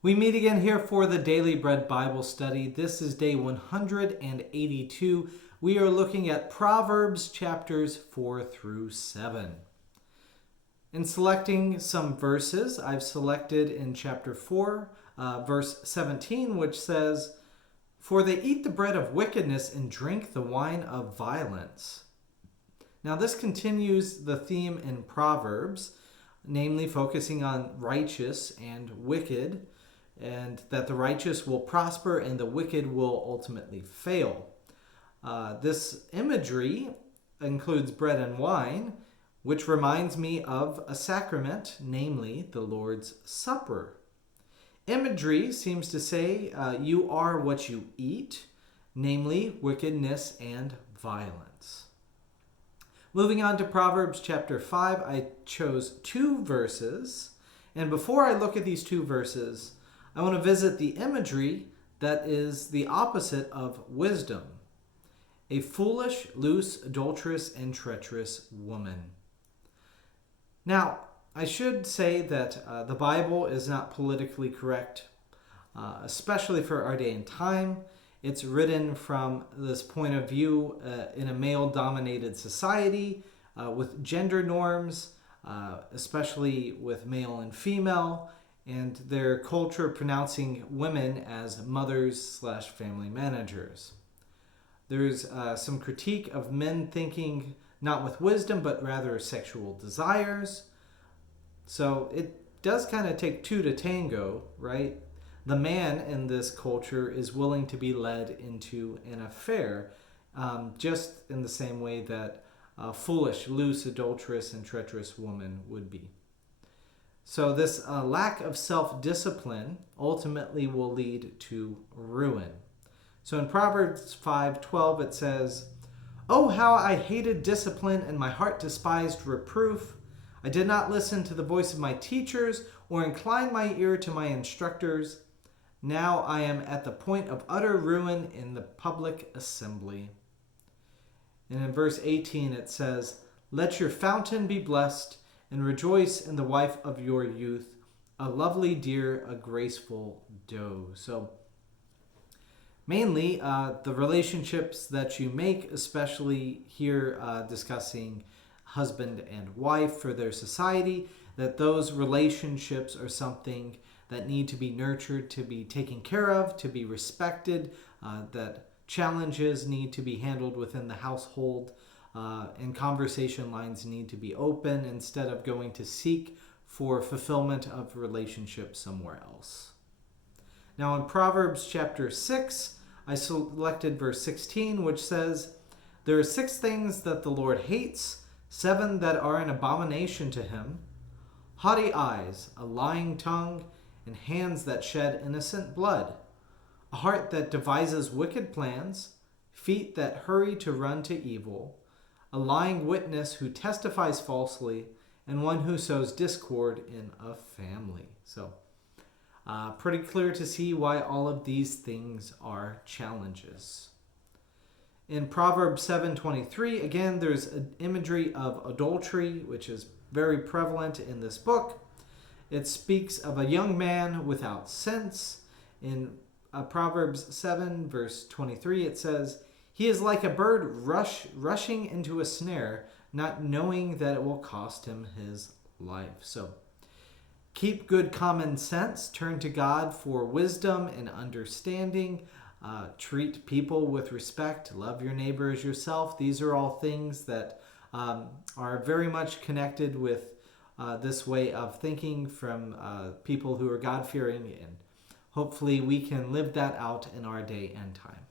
We meet again here for the Daily Bread Bible Study. This is day 182. We are looking at Proverbs chapters 4 through 7. In selecting some verses, I've selected in chapter 4, verse 17, which says, "For they eat the bread of wickedness and drink the wine of violence." Now this continues the theme in Proverbs, namely focusing on righteous and wicked, and that the righteous will prosper and the wicked will ultimately fail. This imagery includes bread and wine, which reminds me of a sacrament, namely the Lord's Supper. Imagery seems to say you are what you eat, namely wickedness and violence. Moving on to Proverbs chapter 5, I chose two verses. And before I look at these two verses, I want to visit the imagery that is the opposite of wisdom. A foolish, loose, adulterous, and treacherous woman. Now, I should say that the Bible is not politically correct, especially for our day and time. It's written from this point of view in a male-dominated society with gender norms, especially with male and female, and their culture pronouncing women as mothers/family managers. There's some critique of men thinking not with wisdom, but rather sexual desires. So it does kind of take two to tango, right? The man in this culture is willing to be led into an affair, just in the same way that a foolish, loose, adulterous, and treacherous woman would be. So this lack of self-discipline ultimately will lead to ruin. So in Proverbs 5:12 it says, "Oh, how I hated discipline, and my heart despised reproof. I did not listen to the voice of my teachers or incline my ear to my instructors. Now I am at the point of utter ruin in the public assembly." And in verse 18 it says, "Let your fountain be blessed, and rejoice in the wife of your youth, a lovely deer, a graceful doe." So mainly the relationships that you make, especially here discussing husband and wife for their society, that those relationships are something that need to be nurtured, to be taken care of, to be respected, that challenges need to be handled within the household, and conversation lines need to be open instead of going to seek for fulfillment of relationships somewhere else. Now in Proverbs chapter 6, I selected verse 16, which says, "There are 6 things that the Lord hates, 7 that are an abomination to him: haughty eyes, a lying tongue, and hands that shed innocent blood, a heart that devises wicked plans, feet that hurry to run to evil, a lying witness who testifies falsely, and one who sows discord in a family." So pretty clear to see why all of these things are challenges. In Proverbs 7:23, again, there's an imagery of adultery, which is very prevalent in this book. It speaks of a young man without sense. In Proverbs 7, verse 23, it says, "He is like a bird rushing into a snare, not knowing that it will cost him his life." So keep good common sense. Turn to God for wisdom and understanding. Treat people with respect. Love your neighbor as yourself. These are all things that are very much connected with this way of thinking from people who are God-fearing, and hopefully we can live that out in our day and time.